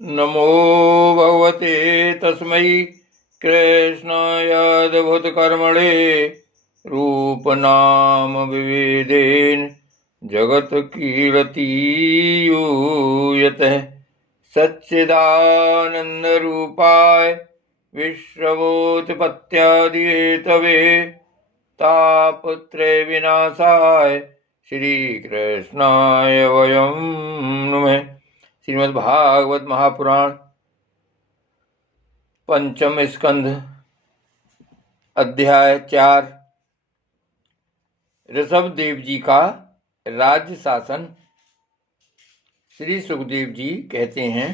नमो भगवते तस्मै कृष्णायाद्भुतकर्मणे रूपनाम विविधेन जगत कीर्तियूयतः सच्चिदानन्दरूपाय विश्वोत्पत्त्यादिहेतवे तापत्रय विनाशाय श्रीकृष्णाय वयं नुमः। श्रीमद् भागवत महापुराण पंचम स्कंध अध्याय 4 ऋषभ देव जी का राज्य शासन। श्री सुखदेव जी कहते हैं,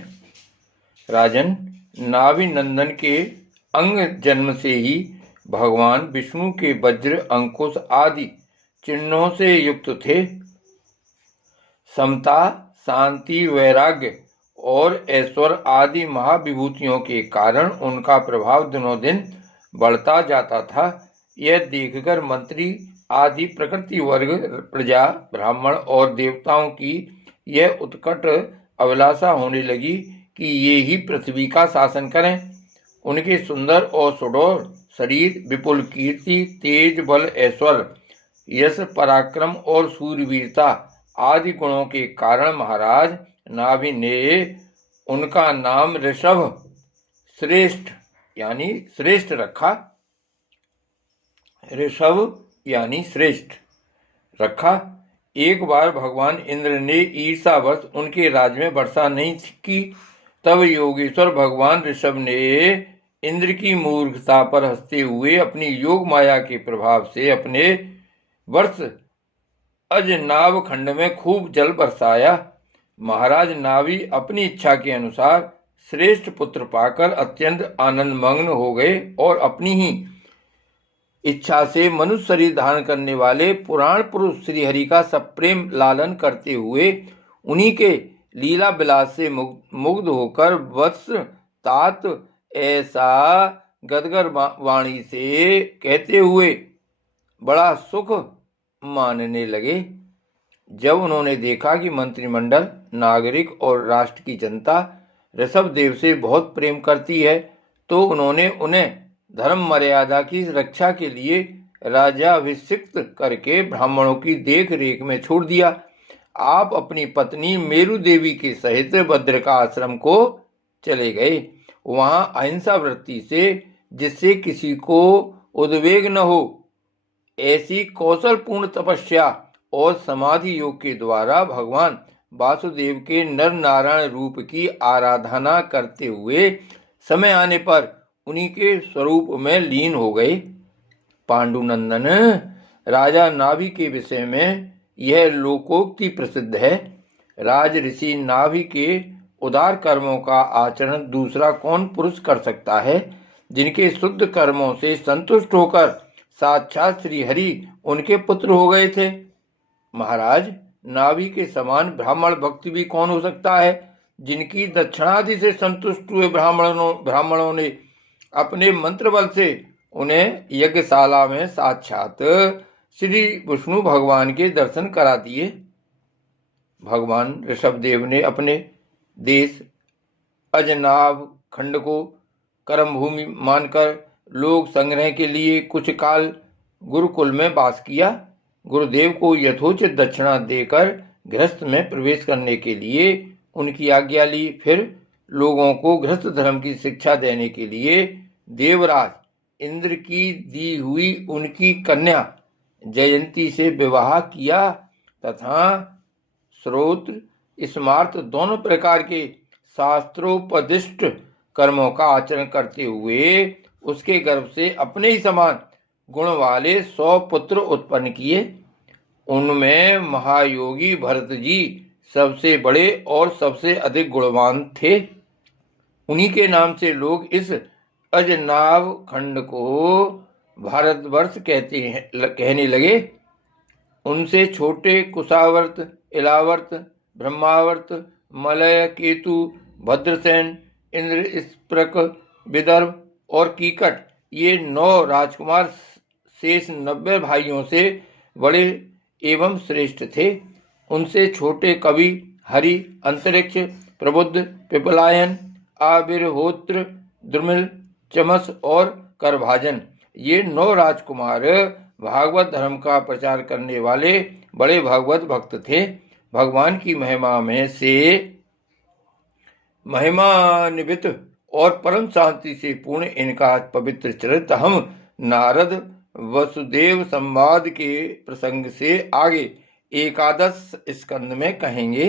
राजन, नाभि नंदन के अंग जन्म से ही भगवान विष्णु के वज्र, अंकुश आदि चिन्हों से युक्त थे। समता, शांति, वैराग्य और ऐश्वर्य आदि महाविभूतियों के कारण उनका प्रभाव दिनों दिन बढ़ता जाता था। यह देखकर मंत्री आदि प्रकृति वर्ग, प्रजा, ब्राह्मण और देवताओं की यह उत्कट अभिलाषा होने लगी कि ये ही पृथ्वी का शासन करें। उनके सुंदर और सुडौल शरीर, विपुल कीर्ति, तेज, बल, ऐश्वर्य, यश, पराक्रम और शूरवीरता आदि गुणों के कारण महाराज नाभि ने उनका नाम ऋषभ श्रेष्ठ यानी श्रेष्ठ रखा। ऋषभ यानी श्रेष्ठ रखा। एक बार भगवान इंद्र ने ईर्ष्यावश उनके राज्य में वर्षा नहीं की। तब योगेश्वर भगवान ऋषभ ने इंद्र की मूर्खता पर हंसते हुए अपनी योग माया के प्रभाव से अपने वर्ष अजनाभ खंड में खूब जल बरसाया। महाराज नाभि अपनी इच्छा के अनुसार श्रेष्ठ पुत्र पाकर अत्यंत आनंद मग्न हो गए और अपनी ही इच्छा से मनुष्य शरीर धारण करने वाले पुराण पुरुष श्रीहरि का सप्रेम लालन करते हुए उन्हीं के लीला विलास से मुग्ध होकर वत्स तात ऐसा गदगद वाणी से कहते हुए बड़ा सुख मानने लगे। जब उन्होंने देखा कि मंत्रिमंडल, नागरिक और राष्ट्र की जनता ऋषभ देव से बहुत प्रेम करती है, तो उन्होंने उन्हें धर्म मर्यादा की रक्षा के लिए राजाभिषिक्त करके ब्राह्मणों की देख रेख में छोड़ दिया। आप अपनी पत्नी मेरु देवी के सहित भद्रका आश्रम को चले गए। वहां अहिंसा वृत्ति से, जिससे किसी को उद्वेग न हो, ऐसी कौशलपूर्ण तपस्या और समाधि योग के द्वारा भगवान वासुदेव के नर नारायण रूप की आराधना करते हुए समय आने पर उन्हीं के स्वरूप में लीन हो गए। पांडुनंदन, राजा नाभि के विषय में यह लोकोक्ति प्रसिद्ध है। राज ऋषि नाभि के उदार कर्मों का आचरण दूसरा कौन पुरुष कर सकता है, जिनके शुद्ध कर्मों से संतुष्ट होकर साक्षात श्री हरि उनके पुत्र हो गए थे। महाराज, नाभि के समान ब्राह्मण भक्त भी कौन हो सकता है, जिनकी दक्षिणादि से संतुष्ट हुए ब्राह्मणों ने अपने मंत्र बल से उन्हें यज्ञशाला में साक्षात श्री विष्णु भगवान के दर्शन करा दिए। भगवान ऋषभ देव ने अपने देश अजनाभ खंड को कर्मभूमि मानकर लोक संग्रह के लिए कुछ काल गुरुकुल में वास किया। गुरुदेव को यथोचित दक्षिणा देकर गृहस्थ में प्रवेश करने के लिए उनकी आज्ञा ली। फिर लोगों को गृहस्थ धर्म की शिक्षा देने के लिए देवराज इंद्र की दी हुई उनकी कन्या जयंती से विवाह किया तथा श्रोत्र स्मार्त दोनों प्रकार के शास्त्रोपदिष्ट कर्मों का आचरण करते हुए उसके गर्भ से अपने ही समान गुण वाले 100 पुत्र उत्पन्न किए। उनमें महायोगी भरत जी सबसे बड़े और सबसे अधिक गुणवान थे। उन्हीं के नाम से लोग इस अजनाभ खंड को भारतवर्ष कहने लगे। उनसे छोटे कुशावर्त, इलावर्त, ब्रह्मावर्त, मलय, केतु, भद्रसेन, इंद्र, स्प्रक, विदर्भ और कीकट, ये 9 राजकुमार शेष 90 भाइयों से बड़े एवं श्रेष्ठ थे। उनसे छोटे कवि, हरि, अंतरिक्ष, प्रबुद्ध, पिपलायन, आविर्होत्र, द्रुमिल, चमस और करभाजन, ये 9 राजकुमार भागवत धर्म का प्रचार करने वाले बड़े भागवत भक्त थे। भगवान की महिमा में से महिमान्वित और परम शांति से पूर्ण इनका पवित्र चरित्र हम नारद वसुदेव संवाद के प्रसंग से आगे 11 स्कंद में कहेंगे।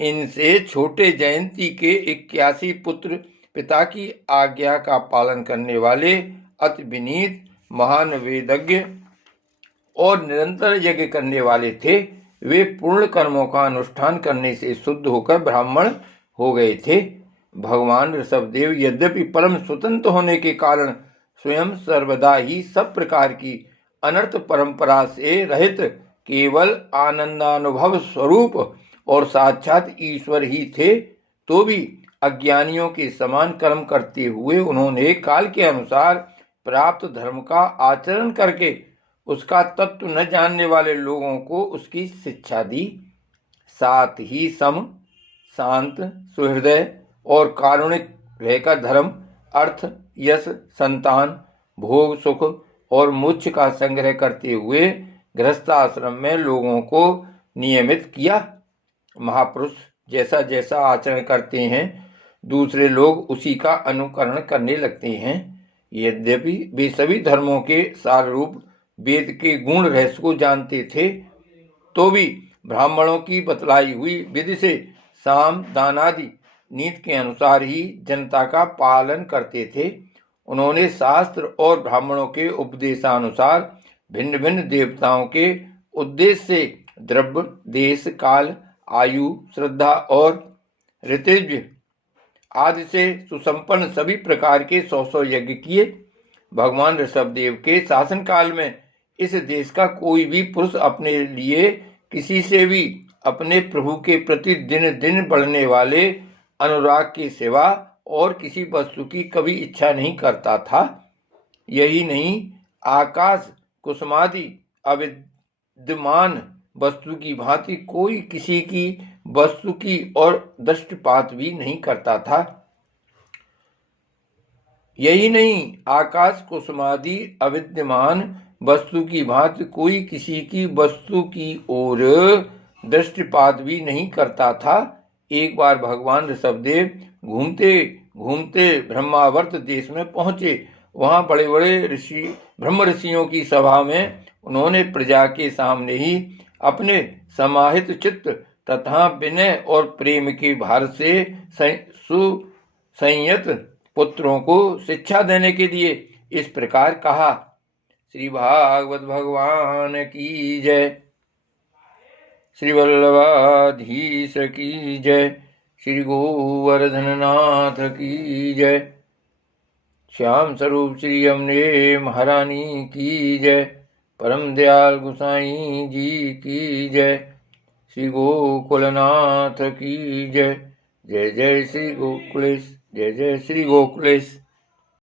इनसे छोटे जयंती के 81 पुत्र पिता की आज्ञा का पालन करने वाले अति विनीत महान वेदज्ञ और निरंतर यज्ञ करने वाले थे। वे पूर्ण कर्मों का अनुष्ठान करने से शुद्ध होकर ब्राह्मण हो गए थे। भगवान ऋषभदेव यद्यपि परम स्वतंत्र होने के कारण स्वयं सर्वदा ही सब प्रकार की अनर्थ परंपरा से रहित केवल आनंदानुभव स्वरूप और साक्षात ईश्वर ही थे, तो भी अज्ञानियों के समान कर्म करते हुए उन्होंने काल के अनुसार प्राप्त धर्म का आचरण करके उसका तत्व न जानने वाले लोगों को उसकी शिक्षा दी। साथ ही सम, शांत, सुहृदय और कारुणिक रहकर धर्म, अर्थ, यश, संतान, भोग, सुख और मोक्ष का संग्रह करते हुए गृहस्थाश्रम में लोगों को नियमित किया। महापुरुष जैसा जैसा आचरण करते हैं दूसरे लोग उसी का अनुकरण करने लगते हैं। यद्यपि वे सभी धर्मों के सार रूप वेद के गुण रहस्य को जानते थे, तो भी ब्राह्मणों की बतलाई हुई विधि से साम दान आदि नीति के अनुसार ही जनता का पालन करते थे। उन्होंने शास्त्र और ब्राह्मणों के उपदेशानुसार भिन्न भिन्न देवताओं के उद्देश्य से द्रव्य, देश, काल, आयु, श्रद्धा और ऋतुज आदि से सुसंपन्न सभी प्रकार के 100 यज्ञ किए। भगवान ऋषभदेव के शासन काल में इस देश का कोई भी पुरुष अपने लिए किसी से भी अपने प्रभु के प्रति दिन दिन बढ़ने वाले अनुराग की सेवा और किसी वस्तु की कभी इच्छा नहीं करता था। यही नहीं, आकाश कुसुमादि अविद्यमान वस्तु की भांति कोई किसी की वस्तु की और दृष्टिपात भी नहीं करता था। यही नहीं, आकाश कुसुमादि अविद्यमान वस्तु की भांति कोई किसी की वस्तु की ओर दृष्टिपात भी नहीं करता था। एक बार भगवान ऋषभदेव घूमते घूमते ब्रह्मावर्त देश में पहुंचे। वहां बड़े बड़े ब्रह्म ऋषियों की सभा में उन्होंने प्रजा के सामने ही अपने समाहित चित्त तथा विनय और प्रेम के भार से सुसंयत पुत्रों को शिक्षा देने के लिए इस प्रकार कहा। श्री भागवत भगवान की जय। श्री वल्लभाधीश की जय। श्री गोवर्धननाथ की जय। श्याम स्वरूप श्री अमने महारानी की जय। परम दयाल गोसाई जी की जय। श्री गोकुलनाथ की जय। जय जय श्री गोकुलेश। जय जय श्री गोकुलेश।